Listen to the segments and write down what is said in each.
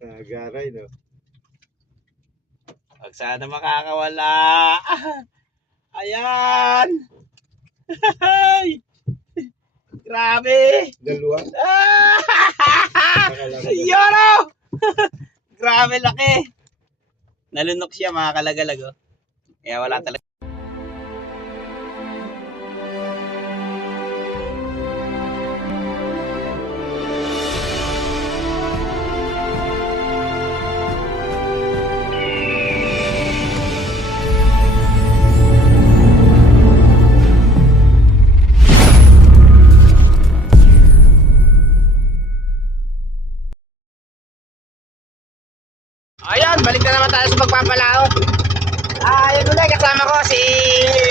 Garay, no? Huwag sana makakawala. Ayan. Ay, grabe. Dalawa. Yoro. Grabe laki. Nalunok siya mga kalagalag. Oh. Kaya wala talaga. Ayan, balik na naman tayo sa pagpapalaot. Ayun ulit, kasama ko si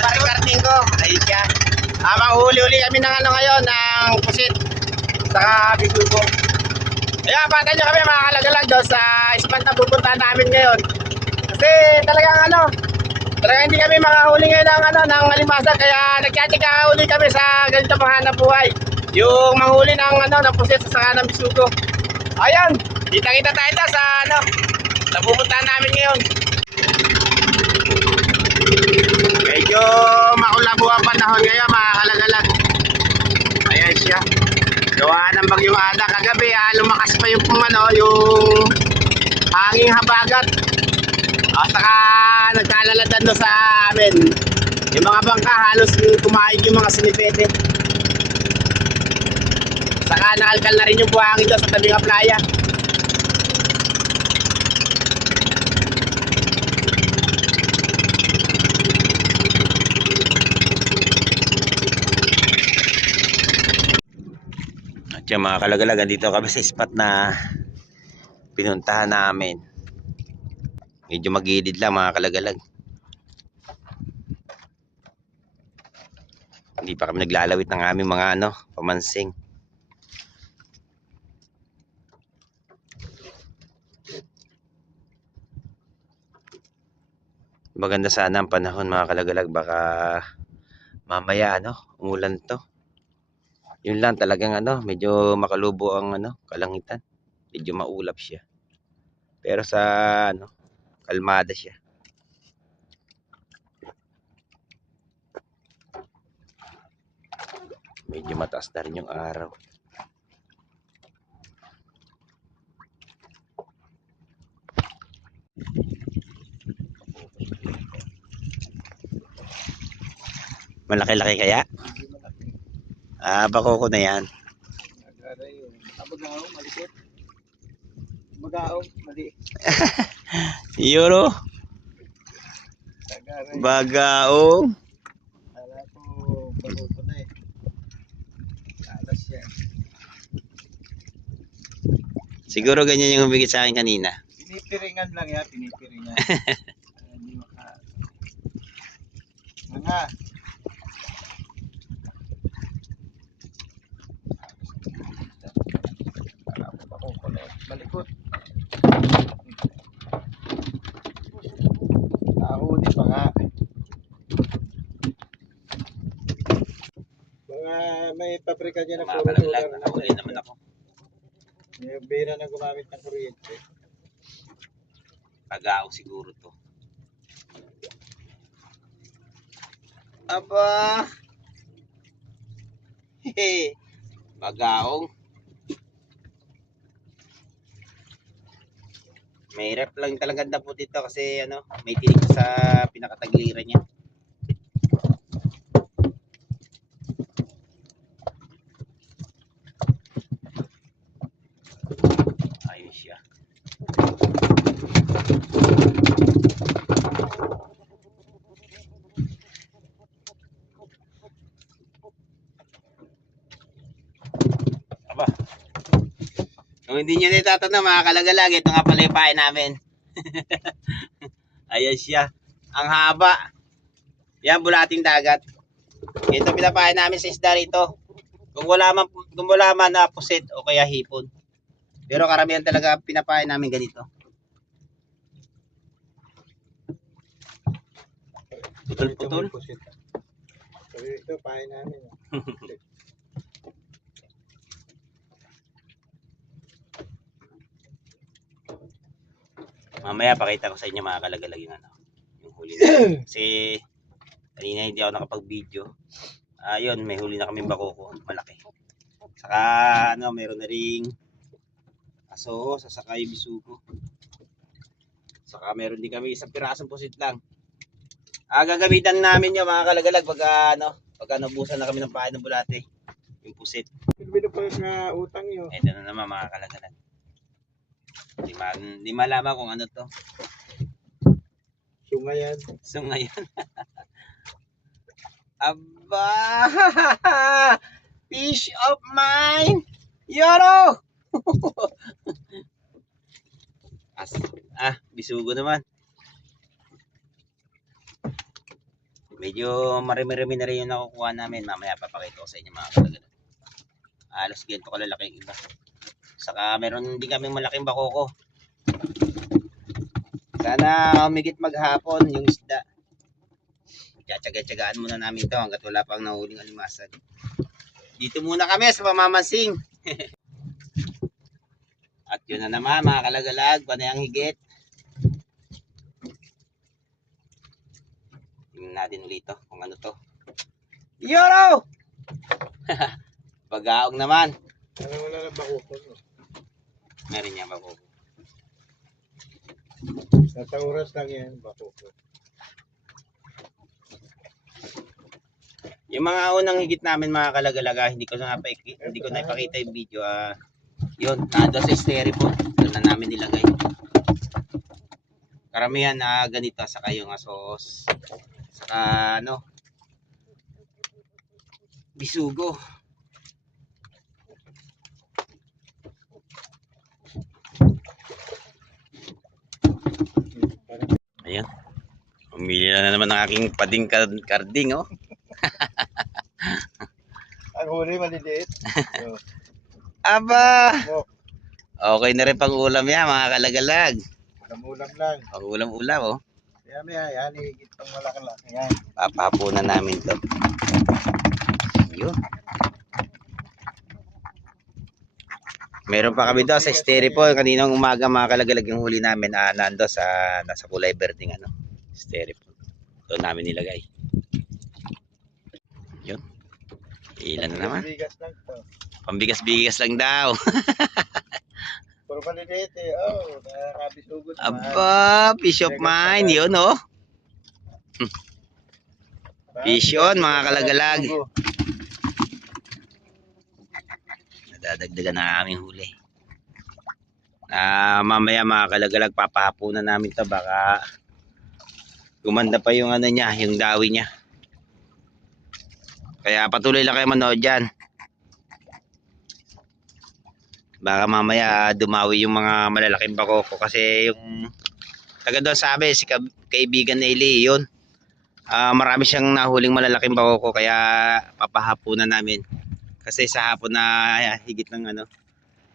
Paring Karting ko. Ayun siya. Manghuli-uli kami ng ano ngayon, ng pusit. Saka bisugo. Ayan, patay nyo kami mga kalagalag doon sa spot na pupuntahan namin ngayon. Kasi talagang talagang hindi kami makahuli ngayon ng ng alimasag. Kaya nagkyatika uli kami sa ganito pang hanap buhay. Yung manghuli ng ng pusit sa saka ng bisugo. Ayan, kita-kita tayo doon sa napupuntahan namin ngayon. Medyo makulabo ang panahon ngayon mga kalagalag. Ayan siya. Gawa ng bagyong Ada kagabi, lumakas pa yung yung hanging habagat. Saka nagkalaladan doon sa amin. Yung mga bangka halos kumain yung mga sinipete. Saka naalkal na rin yung buhangin doon sa tabing playa. Yung mga kalagalag, dito kami sa spot na pinuntahan namin. Medyo magilid lang mga kalagalag. Hindi pa kami naglalawit ng aming mga pamansing. Maganda sana ang panahon mga kalagalag, baka mamaya umulan to. Yun lang talagang medyo makalubo ang kalangitan. Medyo maulap siya. Pero sa kalmada siya. Medyo mataas na rin yung araw. Malaki-laki kaya? Bako ko na yan. Bagaong, malikot. Bagaong, mali. Yoro. Bagaong. Kala ko, bago ko na eh. Alas yan. Siguro ganyan yung humigit sa akin kanina. Pinipiringan lang yan, pinipiringan. Hindi maka... Mga. Malikot. Nahuli pa nga. Mga may paprika dyan na puro sugar. Nahuli naman ako. Yung bira na gumamit ng kuryente. Bagaong siguro to. Aba. Hehe. Bagaong. May rep lang talaga na po dito kasi may tinik sa pinakatagliran niya. Ayun siya. Aba. Kung hindi nyo nitatanong mga kalagalag, ito nga pala yung pain namin. Ayan siya. Ang haba. Yan, bulating dagat. Ito pinapain namin sa isda rito. Kung wala man na pusit o kaya hipon. Pero karamihan talaga pinapain namin ganito. Putol-putol. Ito, pain namin. Mamaya pakita ko sa inyo mga kalagalag yung ano, yung huli na. Kasi kanina hindi ako nakapag-video. Ayun, may huli na kaming bakoko, malaki. Saka ano, meron na ring aso, sasakay bisugo. Saka meron din kami isang pirasong pusit lang. Gagamitan namin yung mga kalagalag pagka nabusan na kami ng pain ng bulate. Yung pusit. Pilbino pa na utang yun. Ito na naman mga kalagalag. Di malaman kung ano to. Sunga yan. So ngayon. Aba! Fish of mine! Yoro! Bisugo naman. Medyo marami-rami na rin yung nakukuha namin. Mamaya papakita ko sa inyo mga kalagalag. Alos ganito kalalaki yung iba. Saka meron din kaming malaking bakoko. Sana humigit maghapon yung isda. Tiyatsaga-tsagaan muna namin to hanggat wala pang nahuling alimasag. Dito muna kami sa pamamansing. At yun na naman mga kalagalag, panay ang higit. Tingnan natin ulit to kung ano to. Yoro! Pag-aog naman. Ano wala na bakoko no? Meron niya bakoko. Nasa oras lang yan, bakoko. Yung mga unang higit namin mga kalagalaga, hindi ko na ipakita yung video. Yun, nando sa styrofoam. Doon na namin nilagay. Karamihan na ganito, saka yung asos. Saka ano, bisugo. Ayan. Umili na naman ng aking pading karding, oh. Ang huli maliliit. So, Aba! oh, Okay na rin pang ulam yan, mga kalagalag. ulam lang. Pang ulam-ulam, oh. Kaya may yan, higit pang malaki-laki yan. Papapunan namin to. Yun. Meron pa kami daw sa styrofoam. Kaninang umaga mga kalagalag yung huli namin nando nasa kulay berdeng styrofoam. Doon namin nilagay. Yun. Ilan na naman? Bigas lang to. Pambigas-bigas lang daw. Puro maliliit eh. Oh, nakakabisugod. Aba, fish of mine. Yun, oh. Fish on mga kalagalag. Nadadagdagan na aming huli. Mamaya mga kalagalag papahapunan namin to, baka gumanda pa yung ano niya, yung dawi niya. Kaya patuloy lang kayo manood dyan. Baka mamaya dumawi yung mga malalaking bakoko kasi yung taga doon sabi si kaibigan na Eli yun. Marami siyang nahuling malalaking bakoko kaya papahapunan namin. Kasi sa hapon na higit ng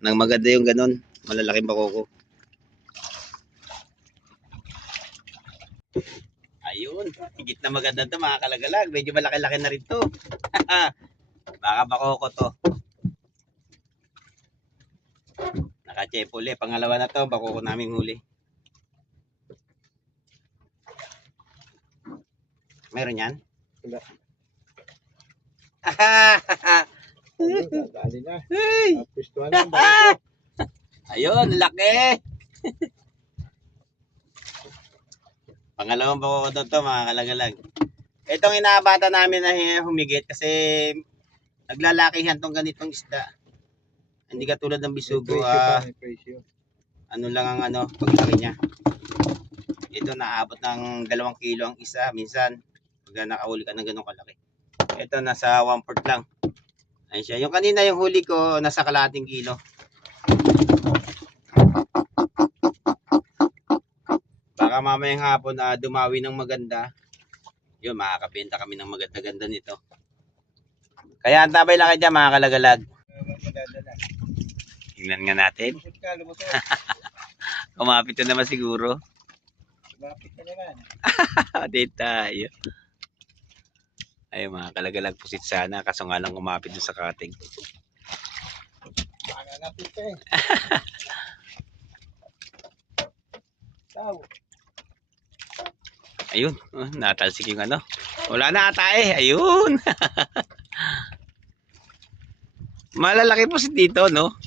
ng maganda yung ganun, malalaking bakoko. Ayun, higit na maganda to mga kalagalag. Medyo malaki-laki na rin to. Baka bakoko to. Naka-chepo ulit. Pangalawa na to, bakoko namin huli. Meron yan? Wala. Dali na. Hey! Pistuhan na. Bakoko. Ayun, laki! Pangalawang bakoko to mga kalagalag. Itong inaabata namin na humigit kasi naglalakihan tong ganitong isda. Hindi katulad ng bisugo. May presyo. Ano lang ang paglaki niya. Ito naabot ng 2 kilo ang isa minsan pag nakahuli ka ng ganong kalaki. Ito nasa 1/4 lang. Ayun siya. Yung kanina yung huli ko nasa 1/2 kilo. Baka mamayang hapon dumawi ng maganda. Yun, makakabenta kami ng maganda-ganda nito. Kaya antabay lang kayo dyan mga kalagalag. Tingnan nga natin. Lumusot ka, lumusot. Kumapit na naman siguro. Lumapit ka naman. Dito tayo. Ay mga kalagalag pusit sana kaso nga lang kumapit doon sa cutting. Nanganapit ka eh. Aw. Ayun, natalsik yung ano. Wala na ata eh. Ayun. Malalaki pusit dito, no?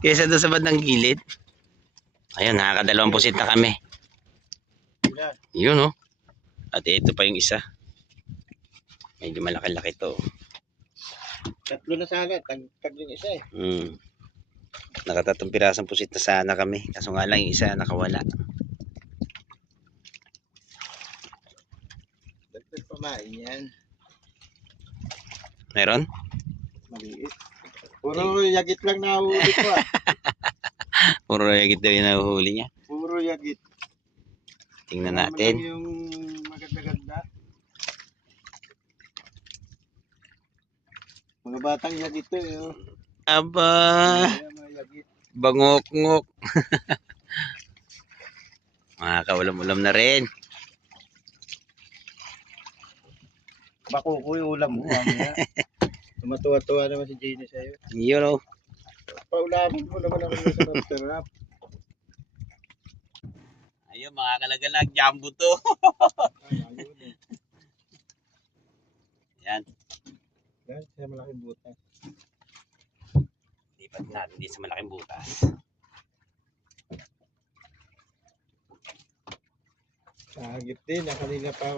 Kesa doon sa bandang gilid. Ayun, nakakadalawang pusit na kami. Ilan? Yun, no? At ito pa yung isa. Medyo malaki-laki to. Tatlo na sana. Tag yung isa eh. Nakatatong pirasang pusit na sana kami. Kaso nga lang yung isa nakawala. Dagdag pamain yan. Meron? Maliit. Puro yagit lang nahuli ko ah. Puro yagit daw yung nahuhuli niya. Puro yagit. Tingnan Naman natin. lang yung maganda-ganda. Mga batang yagit to eh. Oh. Aba, Kaya mga yagit. bangok-ngok. Makakaulam-ulam na rin. Bako ko yung ulam mo. Mamaya. Tumatuwa-tuwa naman si Jenny sa'yo. Yun, oh. Paulamin mo naman ako sa sarap-sarap. Ayun, mga kalagalag, jumbo to. Ay, ayun eh. Yan, Yan, siya malaking butas. lipat natin din sa malaking butas. Kahagip din, kanina pa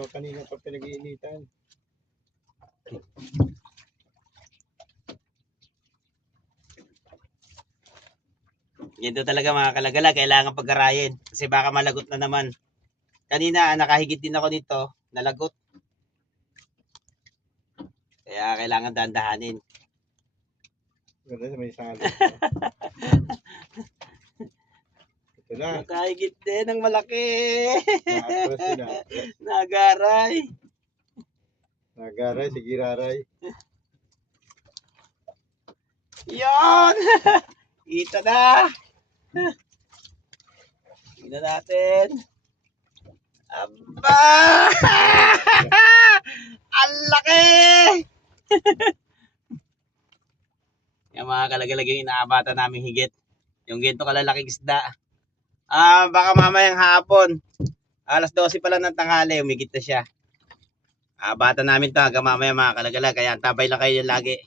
pinag-iinitan. Ganito talaga mga kalagalag, kailangan pag-arayin. Kasi baka malagot na naman. Kanina, nakahigit din ako nito, nalagot. Kaya kailangan dandahanin. Ganda sa may salo. Ito na. Nakahigit din ng malaki. Nakatras sila. Nagaray. Nagaray, sige raray. Yon! Kita na! Tingnan natin. Aba! Ang laki! Yung mga kalagalag yung inaabata namin higit. Yung ginto kalalaking isda. Baka mamayang hapon. Alas 12 pa lang ng tanghali, umigit na siya. Abata namin to hanggang mamaya mga kalagalag. Kaya antabay lang kayo lagi.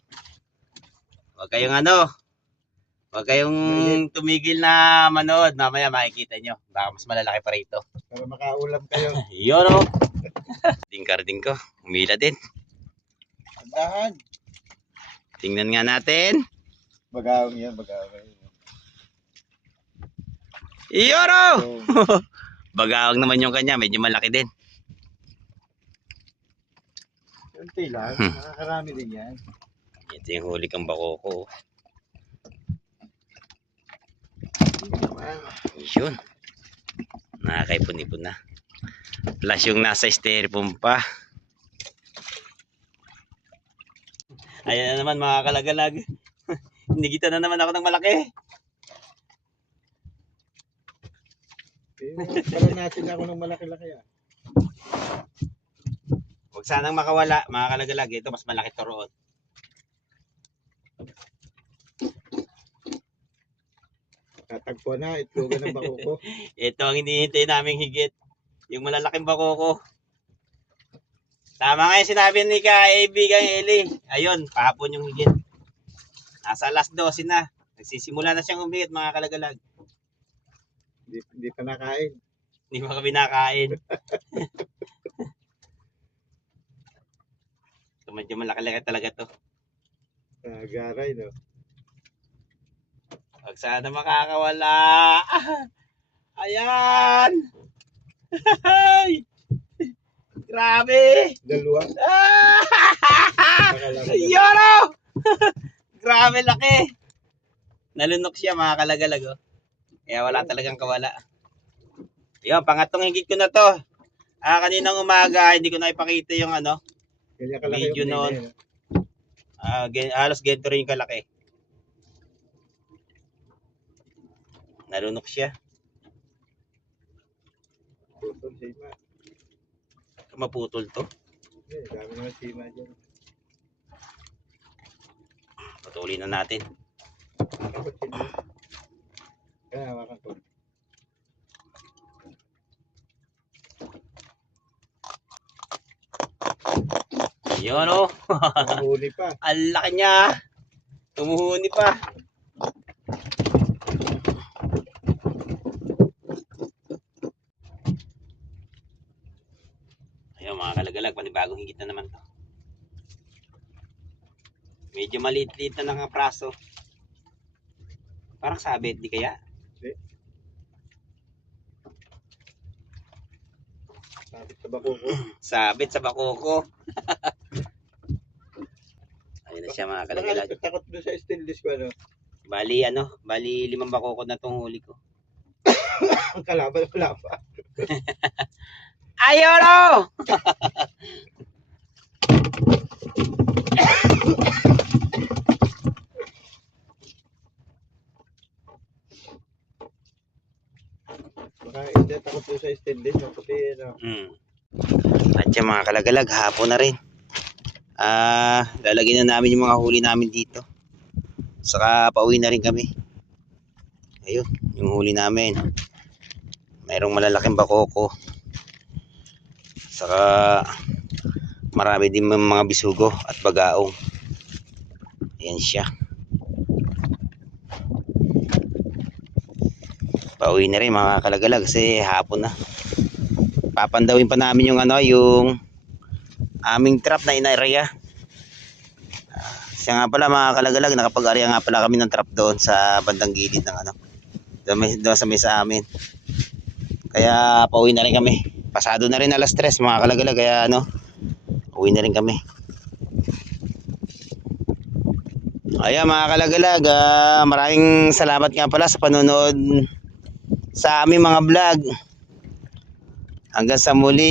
Huwag kayong tumigil na manood. Mamaya makikita nyo. Baka mas malalaki pa rito. Para makaulam kayo. Yun o. Dingkarding ko. Umila din. Andahan. Tingnan nga natin. Bagawang yan, bagawang. Yun o. So, Bagawag naman yung kanya. Medyo malaki din. kunti lang. Nakakarami din yan. Ito yung huli kang bakoko. Yun. Nakakaipon-ipon na. Plus yung nasa styrofoam pa. Ayan na naman mga kalagalag. Hinigita na naman ako ng malaki. Pala natin ako ng malaki-laki ah. Huwag sanang makawala mga kalagalag. Ito mas malaki to roon. Tatagpo na, itlogan ng bakoko. Ito ang hinihintay naming higit. Yung malalaking bakoko. Tama nga yung sinabi ni kaibigang Eli. Ayun, pahapon yung higit. Nasa alas 12 na. Nagsisimula na siyang humigit mga kalagalag. Hindi pa nakain. Hindi mo kami nakain. So, medyo malaki-laki talaga to. Nagaray no. Huwag sana makakawala. Ayan. Grabe. Dalawa. Yoro! Grabe laki. Nalunok siya mga kalagalag. Oh. Kaya wala talagang kawala. Yun, pangatong higit ko na to. Kaninang umaga, hindi ko na ipakita yung ano. Video noon. Halos ganito rin yung kalaki. Nalunok siya. Putol sima. Maputol to. Dami naman sima dyan. Patuloy na natin. Kaya hawakan ko. Yun o. Mahuli pa. Ang laki niya. Tumuhuni pa. Ayun mga kalagalag, panibagong higit na naman to. Medyo maliit-liit na nakapraso. Parang sabit, di kaya? Hindi. Sabit sa bako ko. Sabit sa bakoko. Ayun na siya mga kalagalag. Takot doon sa stainless ko ano. Bali 5 bakoko na tong huli ko. Ang kalaban wala pa. Ayun o! Baka hindi takot doon sa stainless. Kasi ano. At yung mga kalagalag, hapon na rin. Lalagyan na namin yung mga huli namin dito. Saka pauwi na rin kami. Ayun, yung huli namin. Mayroong malalaking bakoko. Saka marami din mga bisugo at bagaong. Ayan siya. Pauwi na rin mga kalagalag kasi hapon na. Papandawin pa namin yung yung aming trap na inarea. Siya nga pala mga kalagalag, nakapag-area nga pala kami ng trap doon sa bandang gilid ng doon sa may sa amin. Kaya pauwi na rin kami. Pasado na rin alas 3 mga kalagalag, kaya uwi na rin kami. Ayan mga kalagalag, maraming salamat nga pala sa panonood sa aming mga vlog. Hanggang sa muli.